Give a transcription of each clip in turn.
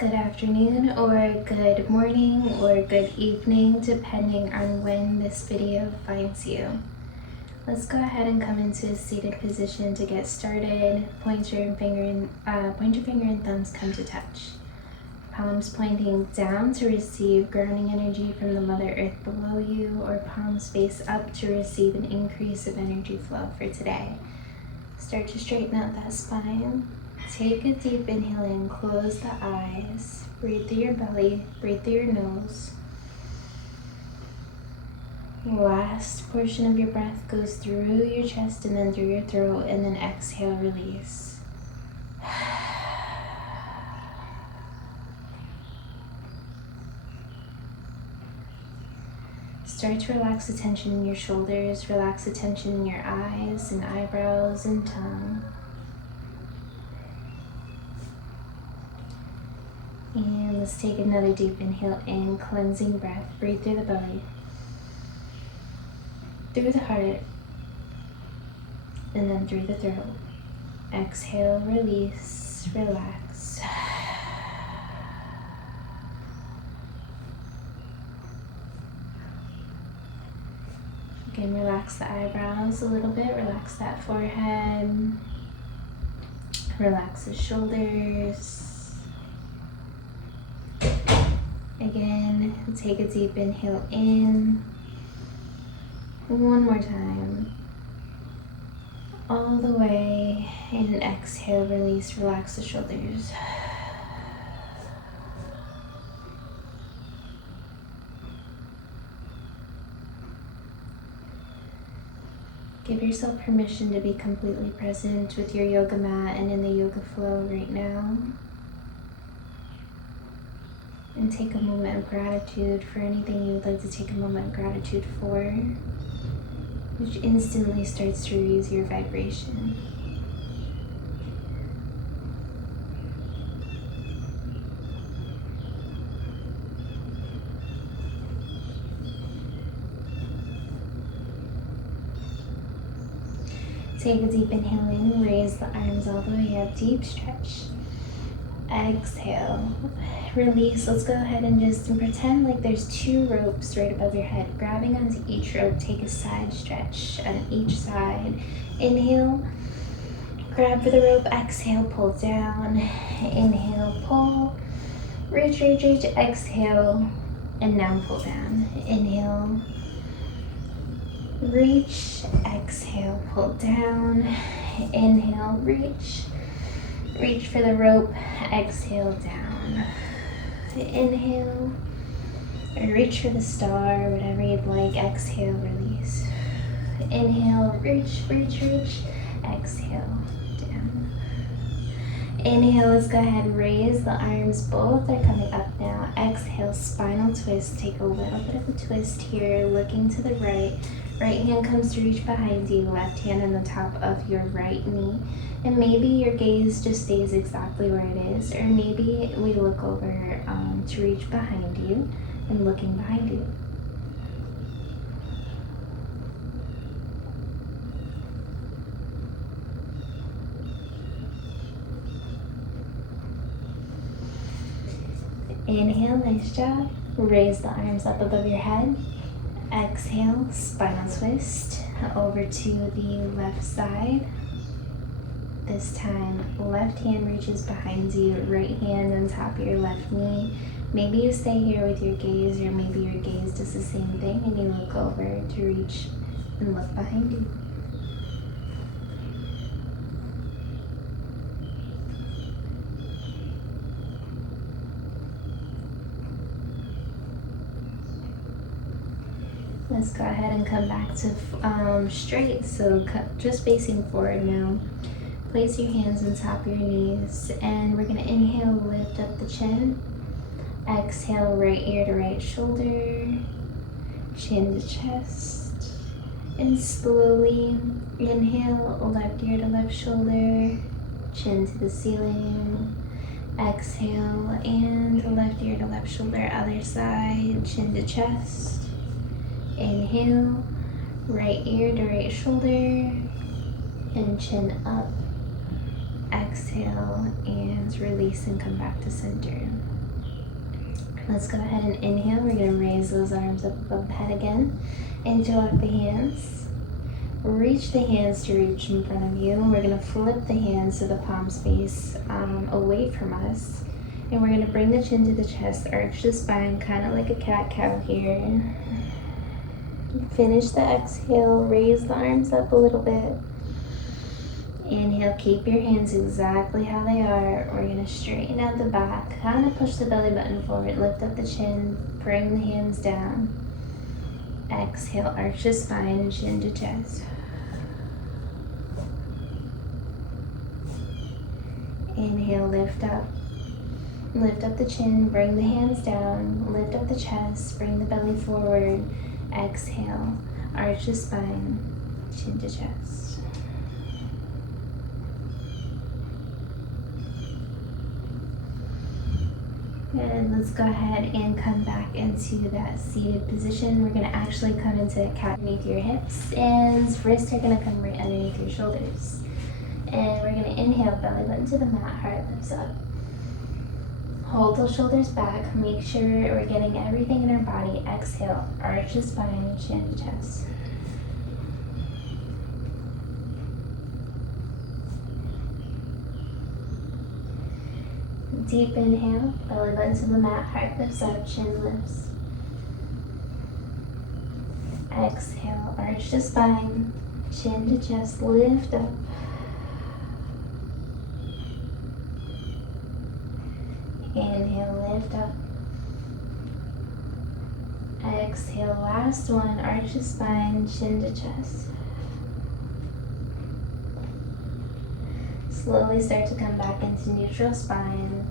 good afternoon, or good morning, or good evening, depending on when this video finds you. Let's go ahead and come into a seated position to get started. Point your finger and thumbs come to touch. Palms pointing down to receive grounding energy from the Mother Earth below you, or palms face up to receive an increase of energy flow for today. Start to straighten out that spine. Take a deep inhale in, close the eyes, breathe through your belly, breathe through your nose. Last portion of your breath goes through your chest and then through your throat, and then exhale, release. Start to relax the tension in your shoulders, relax the tension in your eyes and eyebrows and tongue. And let's take another deep inhale in, cleansing breath. Breathe through the belly, through the heart, and then through the throat. Exhale, release, relax. Again, relax the eyebrows a little bit, relax that forehead, relax the shoulders. Again, take a deep inhale in. One more time. All the way. And exhale, release, relax the shoulders. Give yourself permission to be completely present with your yoga mat and in the yoga flow right now. And take a moment of gratitude for anything you would like to take a moment of gratitude for, which instantly starts to raise your vibration. Take a deep inhale in, raise the arms all the way up, deep stretch. Exhale, release. Let's go ahead and just pretend like there's two ropes right above your head. Grabbing onto each rope, take a side stretch on each side. Inhale, grab for the rope. Exhale, pull down. Inhale, pull. Reach, reach, reach. Exhale, and now pull down. Inhale, reach. Exhale, pull down. Inhale, reach. Reach for the rope, exhale down. Inhale, reach for the star, whatever you'd like. Exhale, release. Inhale, reach, reach, reach. Exhale, down. Inhale, let's go ahead and raise the arms. Both are coming up now. Exhale, spinal twist. Take a little bit of a twist here, looking to the right. Right hand comes to reach behind you, left hand on the top of your right knee. And maybe your gaze just stays exactly where it is, or maybe we look over to reach behind you and looking behind you. Inhale, nice job. Raise the arms up above your head. Exhale, spinal twist over to the left side. This time, left hand reaches behind you, right hand on top of your left knee. Maybe you stay here with your gaze, or maybe your gaze does the same thing and you look over to reach and look behind you. Let's go ahead and come back to straight, so just facing forward now. Place your hands on top of your knees, and we're gonna inhale, lift up the chin. Exhale, right ear to right shoulder, chin to chest. And slowly inhale, left ear to left shoulder, chin to the ceiling. Exhale, and left ear to left shoulder, other side, chin to chest. Inhale, right ear to right shoulder, and chin up. Exhale and release and come back to center. Let's go ahead and inhale. We're going to raise those arms up above the head again. Interlock the hands. Reach the hands to reach in front of you. We're going to flip the hands so the palms face away from us. And we're going to bring the chin to the chest, arch the spine, kind of like a cat-cow here. Finish the exhale, raise the arms up a little bit. Inhale, keep your hands exactly how they are. We're going to straighten out the back, kind of push the belly button forward, lift up the chin, bring the hands down. Exhale, arch the spine, chin to chest. Inhale, lift up. Lift up the chin, bring the hands down, lift up the chest, bring the belly forward. Exhale, arch the spine, chin to chest. Good, let's go ahead and come back into that seated position. We're gonna actually come into a cat underneath your hips, and wrists are gonna come right underneath your shoulders. And we're gonna inhale, belly button to the mat, heart lifts up. Hold those shoulders back, make sure we're getting everything in our body. Exhale, arch the spine, chin to chest. Deep inhale, belly button to the mat, heart lifts up, chin lifts. Exhale, arch the spine, chin to chest, lift up. Inhale, lift up. Exhale, last one, arch the spine, chin to chest. Slowly start to come back into neutral spine.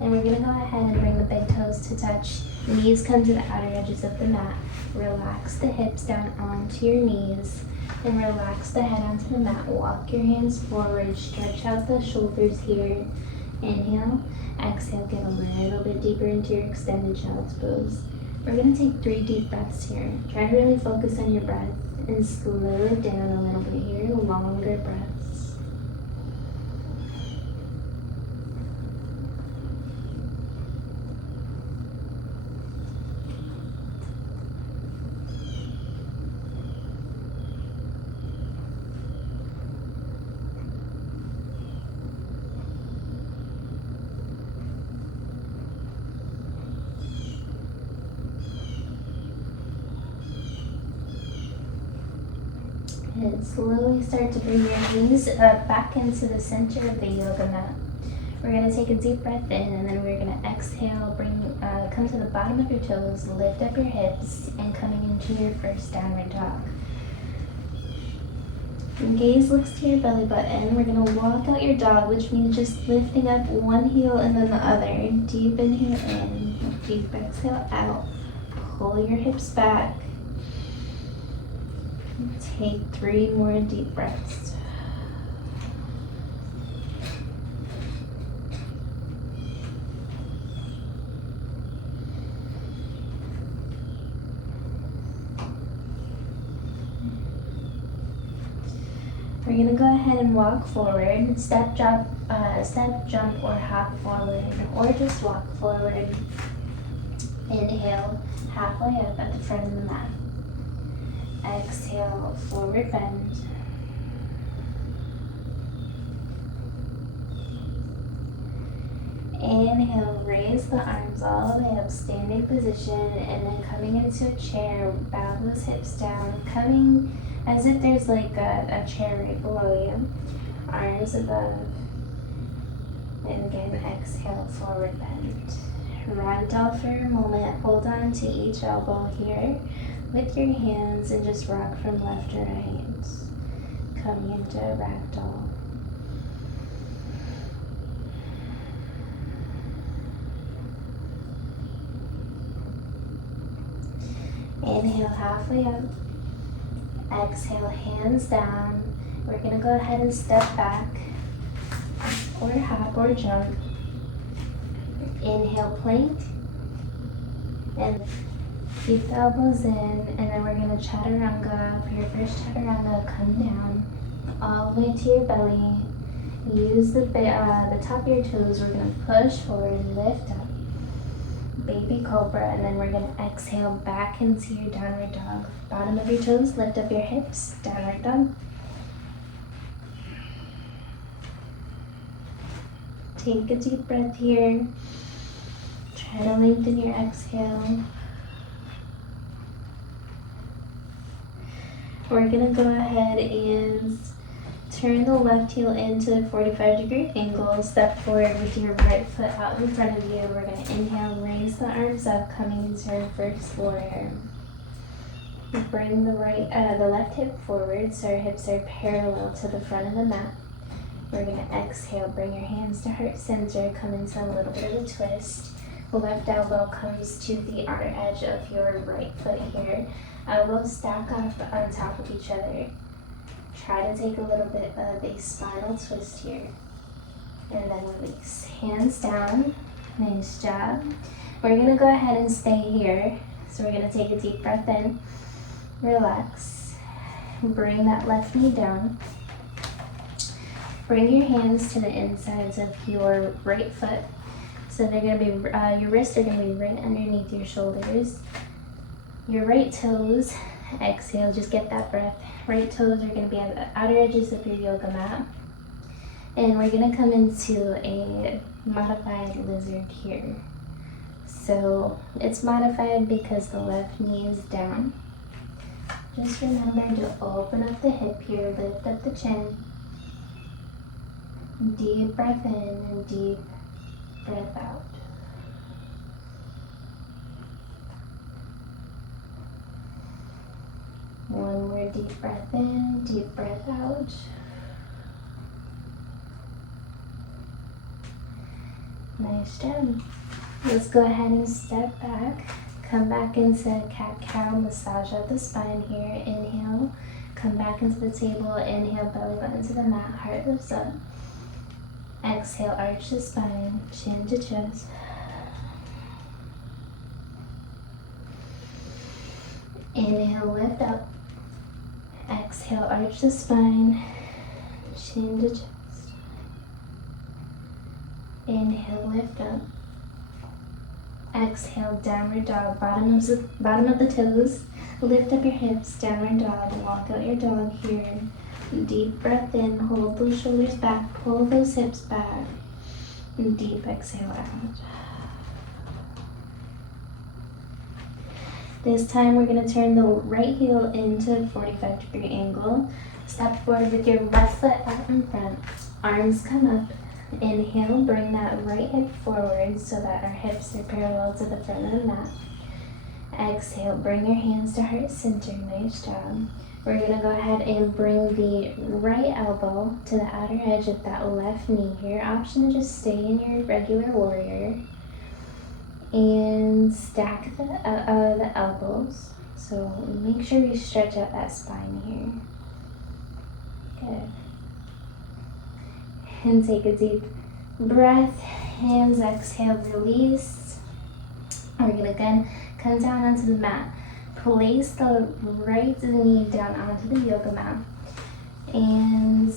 And we're gonna go ahead and bring the big toes to touch. Knees come to the outer edges of the mat. Relax the hips down onto your knees and relax the head onto the mat. Walk your hands forward, stretch out the shoulders here. Inhale, exhale, get a little bit deeper into your extended child's pose. We're gonna take 3 deep breaths here. Try to really focus on your breath and slow it down a little bit here, longer breaths. And slowly start to bring your knees back into the center of the yoga mat. We're going to take a deep breath in, and then we're going to exhale, come to the bottom of your toes, lift up your hips, and coming into your first downward dog. And gaze looks to your belly button. We're going to walk out your dog, which means just lifting up one heel and then the other. Deep inhale in, deep exhale out. Pull your hips back. Take 3 more deep breaths. We're going to go ahead and walk forward, step, jump, or hop forward, or just walk forward. Inhale, halfway up at the front of the mat. Exhale, forward bend. Inhale, raise the arms all the way up, standing position, and then coming into a chair, bow those hips down, coming as if there's like a chair right below you, arms above, and again, exhale, forward bend. Ragdoll for a moment, hold on to each elbow here with your hands and just rock from left to right, coming into a ragdoll. Inhale, halfway up. Exhale, hands down. We're going to go ahead and step back or hop or jump. Inhale, plank. And keep the elbows in. And then we're going to chaturanga. For your first chaturanga, come down all the way to your belly. Use the top of your toes. We're going to push forward, lift up. baby cobra, and then we're gonna exhale back into your downward dog. Bottom of your toes, lift up your hips, downward dog. Take a deep breath here. Try to lengthen your exhale. We're gonna go ahead and turn the left heel into a 45-degree angle. Step forward with your right foot out in front of you. We're going to inhale, raise the arms up, coming into our first warrior. Bring the left hip forward so our hips are parallel to the front of the mat. We're going to exhale, bring your hands to heart center, come into a little bit of a twist. The left elbow comes to the outer edge of your right foot here. Elbows stack up on top of each other. Try to take a little bit of a spinal twist here. And then release. Hands down. Nice job. We're going to go ahead and stay here. So we're going to take a deep breath in. Relax. Bring that left knee down. Bring your hands to the insides of your right foot. So they're going to be, your wrists are going to be right underneath your shoulders. Your right toes, exhale, just get that breath. Right toes are going to be on the outer edges of your yoga mat. And we're going to come into a modified lizard here. So it's modified because the left knee is down. Just remember to open up the hip here, lift up the chin. Deep breath in and deep breath out. One more deep breath in, deep breath out. Nice job. Let's go ahead and step back. Come back into cat-cow, massage out the spine here. Inhale, come back into the table. Inhale, belly button to the mat, heart lifts up. Exhale, arch the spine, chin to chest. Inhale, lift up. Exhale, arch the spine, chin to chest. Inhale, lift up. Exhale, downward dog, bottom of the toes. Lift up your hips, downward dog, walk out your dog here. Deep breath in, hold those shoulders back, pull those hips back. And deep exhale out. This time we're going to turn the right heel into a 45-degree angle. Step forward with your left foot out in front. Arms come up. Inhale, bring that right hip forward so that our hips are parallel to the front of the mat. Exhale, bring your hands to heart center. Nice job. We're going to go ahead and bring the right elbow to the outer edge of that left knee. Your option to just stay in your regular warrior. And stack the elbows. So make sure you stretch out that spine here. Good. And take a deep breath. Hands, exhale, release. We're going to again come down onto the mat. Place the right knee down onto the yoga mat. And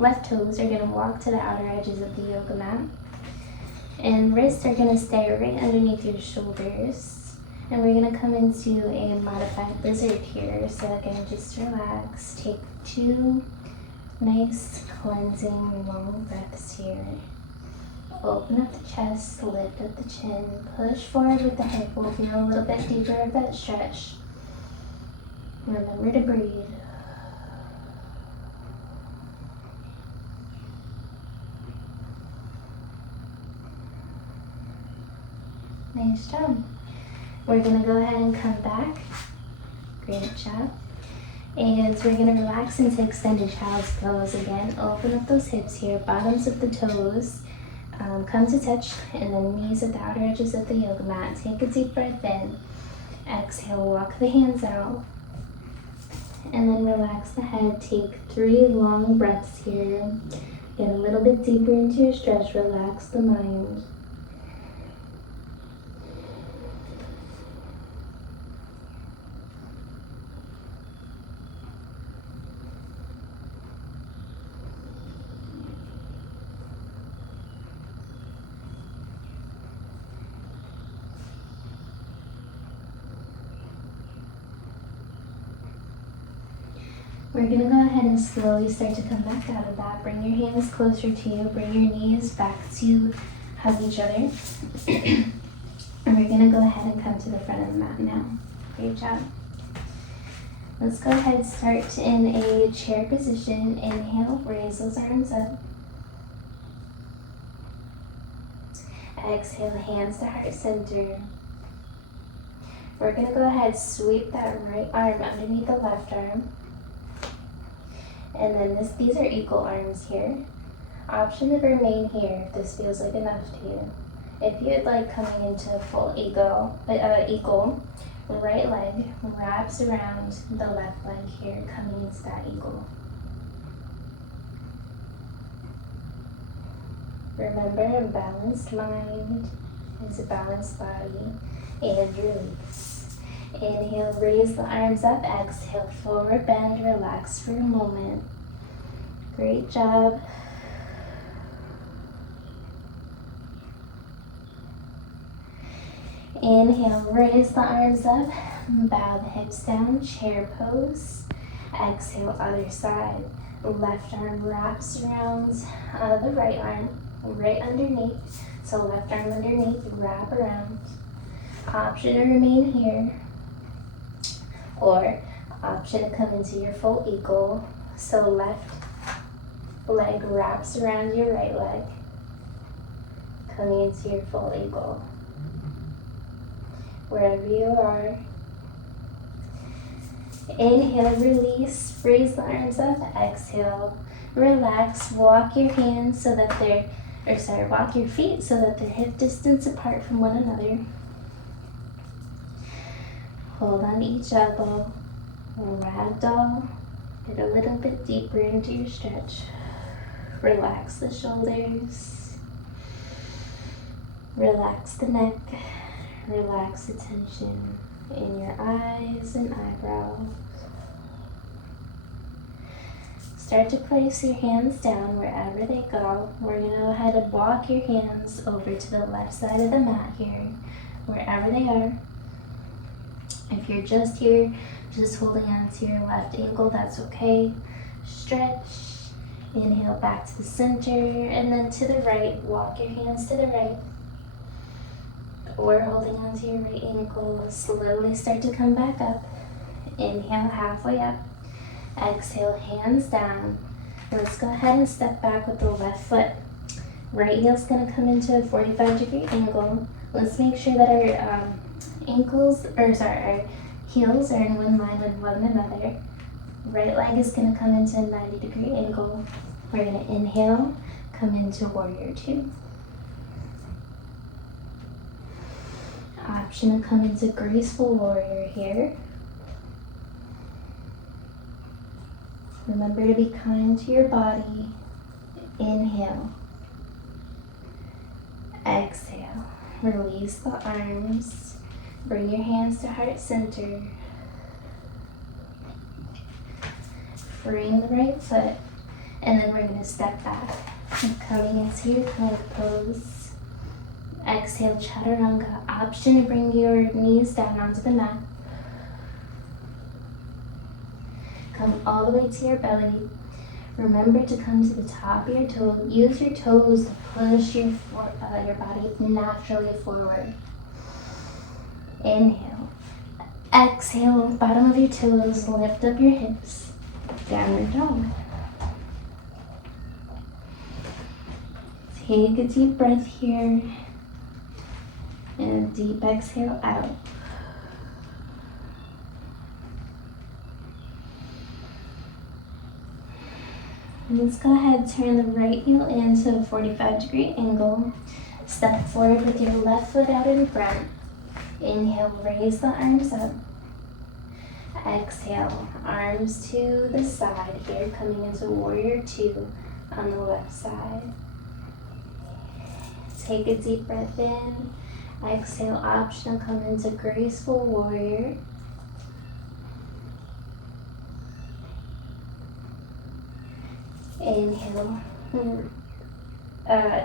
left toes are going to walk to the outer edges of the yoga mat. And wrists are going to stay right underneath your shoulders. And we're going to come into a modified lizard here. So again, just relax. Take 2 nice cleansing long breaths here. Open up the chest, lift up the chin, push forward with the hip. We'll feel a little bit deeper of that stretch. Remember to breathe. Nice job. We're going to go ahead and come back. Great job. And we're going to relax into extended child's pose again. Open up those hips here, bottoms of the toes. Come to touch, and then knees at the outer edges of the yoga mat. Take a deep breath in. Exhale, walk the hands out. And then relax the head. Take 3 long breaths here. Get a little bit deeper into your stretch. Relax the mind. We're gonna go ahead and slowly start to come back out of that. Bring your hands closer to you. Bring your knees back to hug each other. And we're gonna go ahead and come to the front of the mat now. Great job. Let's go ahead and start in a chair position. Inhale, raise those arms up. Exhale, hands to heart center. We're gonna go ahead, sweep that right arm underneath the left arm. And then these are equal arms here. Option to remain here if this feels like enough to you. If you'd like, coming into a full eagle, right leg wraps around the left leg here, coming into that eagle. Remember, a balanced mind is a balanced body, and release. Inhale, raise the arms up. Exhale, forward bend, relax for a moment. Great job. Inhale, raise the arms up, bow the hips down, chair pose. Exhale, other side. Left arm wraps around the right arm, right underneath. So left arm underneath, wrap around. Option to remain here, or option to come into your full eagle. So left leg wraps around your right leg, coming into your full eagle. Wherever you are. Inhale, release, raise the arms up. Exhale, relax, walk your hands so that walk your feet so that they're hip distance apart from one another. Hold on to each elbow, ragdoll, get a little bit deeper into your stretch. Relax the shoulders, relax the neck. Relax the tension in your eyes and eyebrows. Start to place your hands down wherever they go. We're going to go ahead and walk your hands over to the left side of the mat here, wherever they are. If you're just here, just holding on to your left ankle, that's okay. Stretch. Inhale back to the center, and then to the right. Walk your hands to the right. Or holding onto your right ankle, slowly start to come back up. Inhale, halfway up. Exhale, hands down. Let's go ahead and step back with the left foot. Right heel's gonna come into a 45-degree angle. Let's make sure that our our heels are in one line with one another. Right leg is gonna come into a 90-degree angle. We're gonna inhale, come into warrior two. Option to come into graceful warrior here. Remember to be kind to your body. Inhale. Exhale. Release the arms. Bring your hands to heart center. Freeing the right foot. And then we're going to step back. Coming into your plank pose. Exhale, chaturanga. Option to bring your knees down onto the mat. Come all the way to your belly. Remember to come to the top of your toe. Use your toes to push your body naturally forward. Inhale. Exhale, bottom of your toes, lift up your hips. Downward dog. Take a deep breath here. And a deep exhale out. Let's go ahead, turn the right heel into a 45-degree angle. Step forward with your left foot out in front. Inhale, raise the arms up. Exhale, arms to the side here, coming into warrior two on the left side. Take a deep breath in. Exhale, optional, come into graceful warrior. Inhale.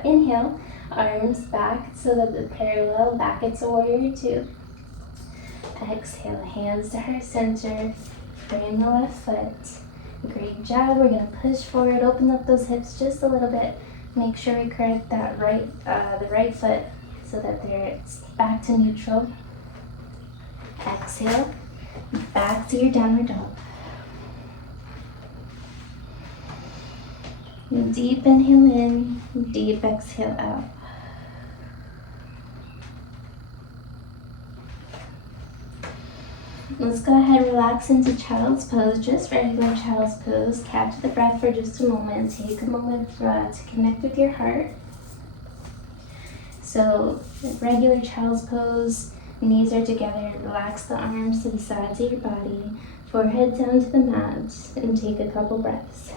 Inhale, arms back so that the parallel back into warrior two. Exhale, hands to heart center. Bring the left foot. Great job. We're gonna push forward, open up those hips just a little bit. Make sure we correct that the right foot so that it's back to neutral. Exhale, back to your downward dog. Deep inhale in, deep exhale out. Let's go ahead and relax into child's pose, just regular child's pose. Catch the breath for just a moment. Take a moment to connect with your heart. So, regular child's pose, knees are together. Relax the arms to the sides of your body. Forehead down to the mat, and take a couple breaths.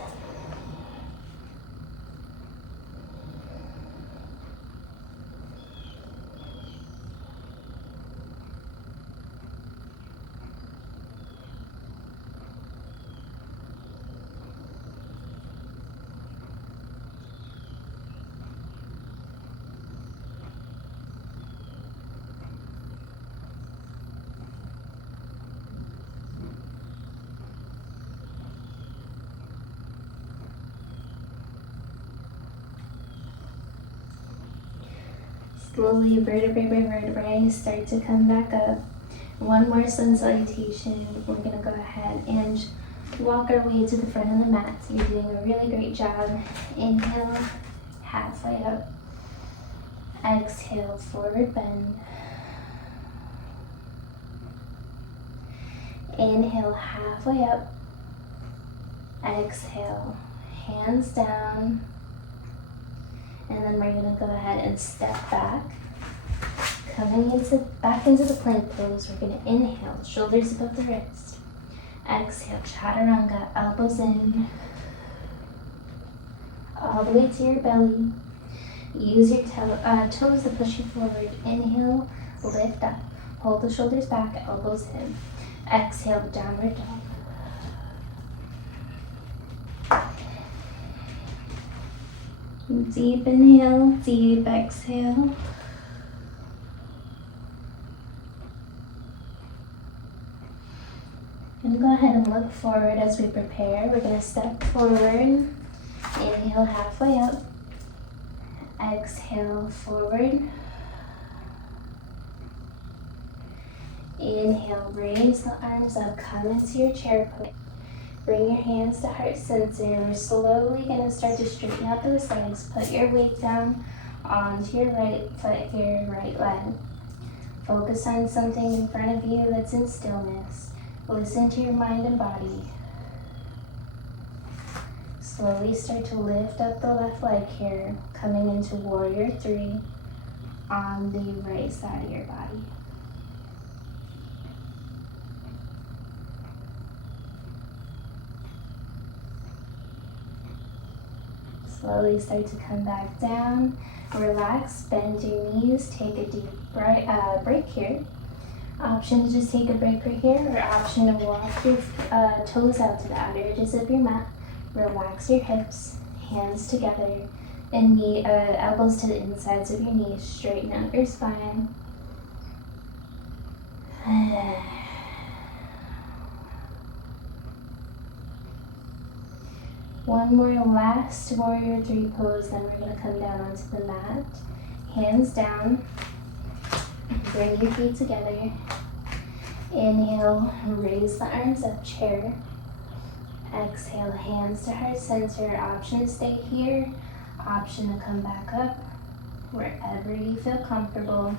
Slowly, vertebrae by vertebrae, start to come back up. One more sun salutation. We're going to go ahead and walk our way to the front of the mat. You're doing a really great job. Inhale, halfway up. Exhale, forward bend. Inhale, halfway up. Exhale, hands down. And then we're going to go ahead and step back. Coming back into the plank pose, we're going to inhale, shoulders above the wrist. Exhale, chaturanga, elbows in. All the way to your belly. Use your toes to push you forward. Inhale, lift up. Hold the shoulders back, elbows in. Exhale, downward dog. Deep inhale, deep exhale. And go ahead and look forward as we prepare. We're going to step forward. Inhale, halfway up. Exhale, forward. Inhale, raise the arms up, come into your chair pose. Bring your hands to heart center. We're slowly going to start to straighten out those legs. Put your weight down onto your right foot here, right leg. Focus on something in front of you that's in stillness. Listen to your mind and body. Slowly start to lift up the left leg here, coming into warrior 3 on the right side of your body. Slowly start to come back down. Relax, bend your knees, take a deep break here. Option to just take a break right here, or option to walk your toes out to the outer edges of your mat. Relax your hips, hands together, and elbows to the insides of your knees. Straighten out your spine. One more last warrior 3 pose, then we're going to come down onto the mat. Hands down. Bring your feet together. Inhale, raise the arms up, chair. Exhale, hands to heart center. Option to stay here. Option to come back up wherever you feel comfortable.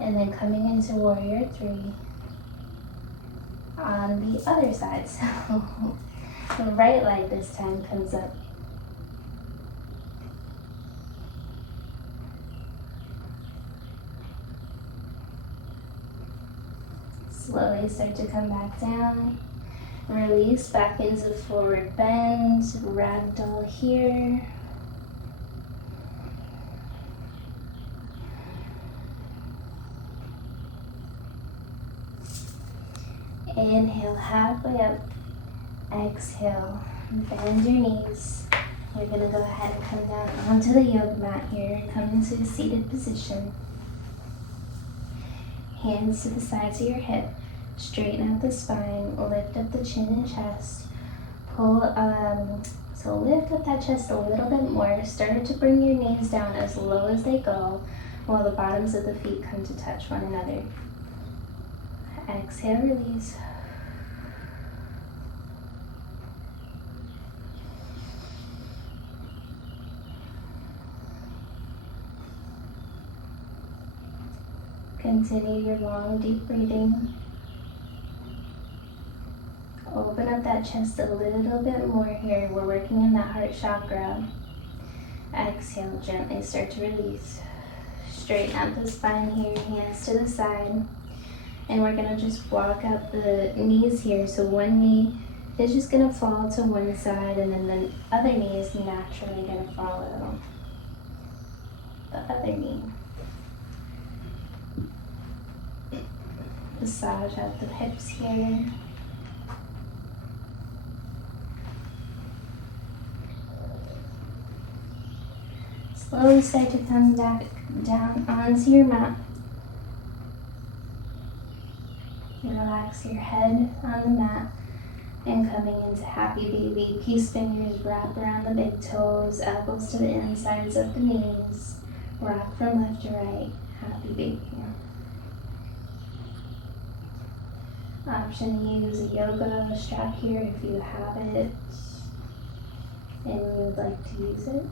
And then coming into warrior 3 on the other side. So the right leg this time comes up. Slowly start to come back down. Release back into forward bend. Ragdoll here. Inhale, halfway up. Exhale, bend your knees. We're going to go ahead and come down onto the yoga mat here. Come into a seated position. Hands to the sides of your hip. Straighten out the spine. Lift up the chin and chest. So lift up that chest a little bit more. Start to bring your knees down as low as they go while the bottoms of the feet come to touch one another. Exhale, release. Continue your long, deep breathing. Open up that chest a little bit more here. We're working in that heart chakra. Exhale, gently start to release. Straighten out the spine here, hands to the side. And we're gonna just walk up the knees here. So one knee is just gonna fall to one side, and then the other knee is naturally gonna follow the other knee. Massage out the hips here. Slowly start to come back down onto your mat. Relax your head on the mat and coming into happy baby. Peace fingers wrap around the big toes, elbows to the insides of the knees. Rock from left to right. Happy baby. Option to use a yoga strap here if you have it and you would like to use it.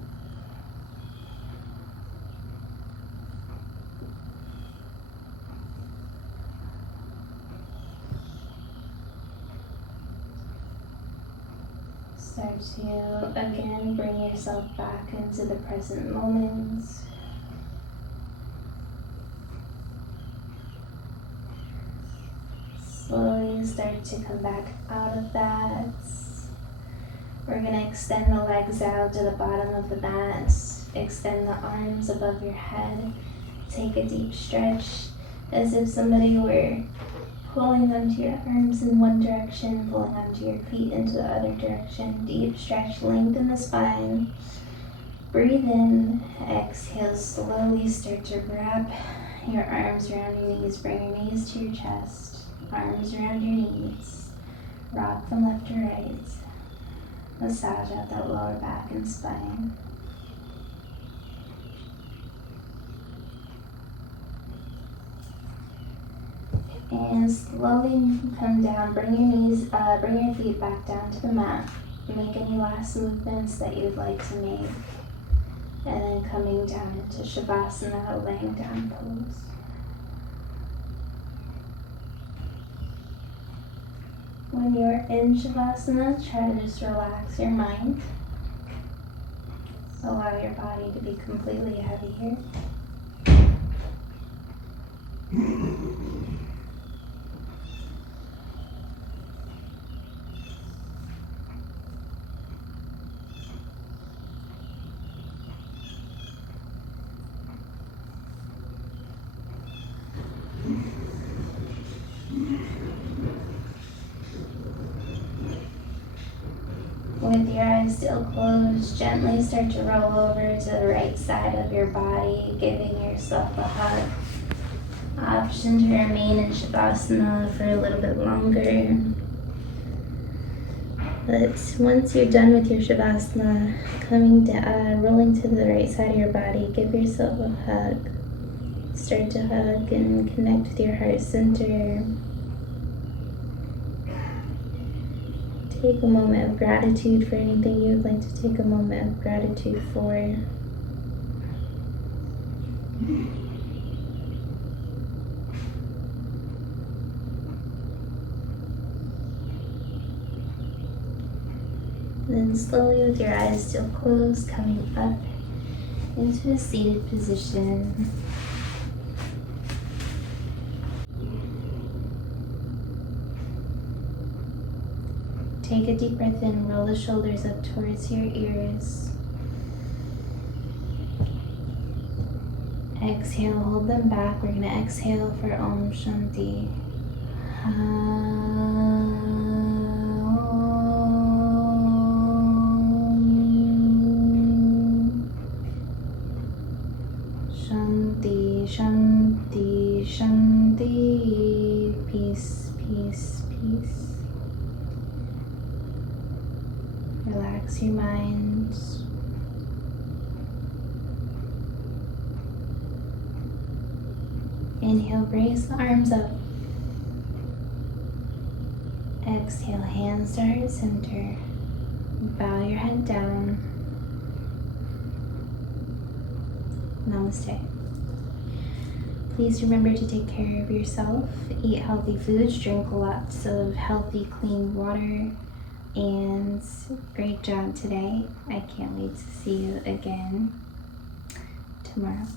Start to again bring yourself back into the present moments. Slowly start to come back out of that. We're going to extend the legs out to the bottom of the mat. Extend the arms above your head. Take a deep stretch as if somebody were pulling onto your arms in one direction, pulling onto your feet into the other direction. Deep stretch, lengthen the spine. Breathe in, exhale, slowly start to wrap your arms around your knees. Bring your knees to your chest, arms around your knees. Rock from left to right. Massage out that lower back and spine. And slowly come down. Bring your feet back down to the mat. Make any last movements that you'd like to make. And then coming down into Shavasana, laying down pose. When you're in Shavasana, try to just relax your mind. Allow your body to be completely heavy here. With your eyes still closed, gently start to roll over to the right side of your body, giving yourself a hug. Option to remain in Shavasana for a little bit longer. But once you're done with your Shavasana, coming down, rolling to the right side of your body, give yourself a hug. Start to hug and connect with your heart center. Take a moment of gratitude for anything you would like to take a moment of gratitude for. Then slowly with your eyes still closed, coming up into a seated position. Take a deep breath in, roll the shoulders up towards your ears. Exhale, hold them back. We're going to exhale for Om Shanti. Shanti, Shanti, Shanti. Peace, peace, peace. Inhale, raise the arms up. Exhale, hands are at center. Bow your head down. Namaste. Please remember to take care of yourself. Eat healthy foods, drink lots of healthy, clean water, and great job today. I can't wait to see you again tomorrow.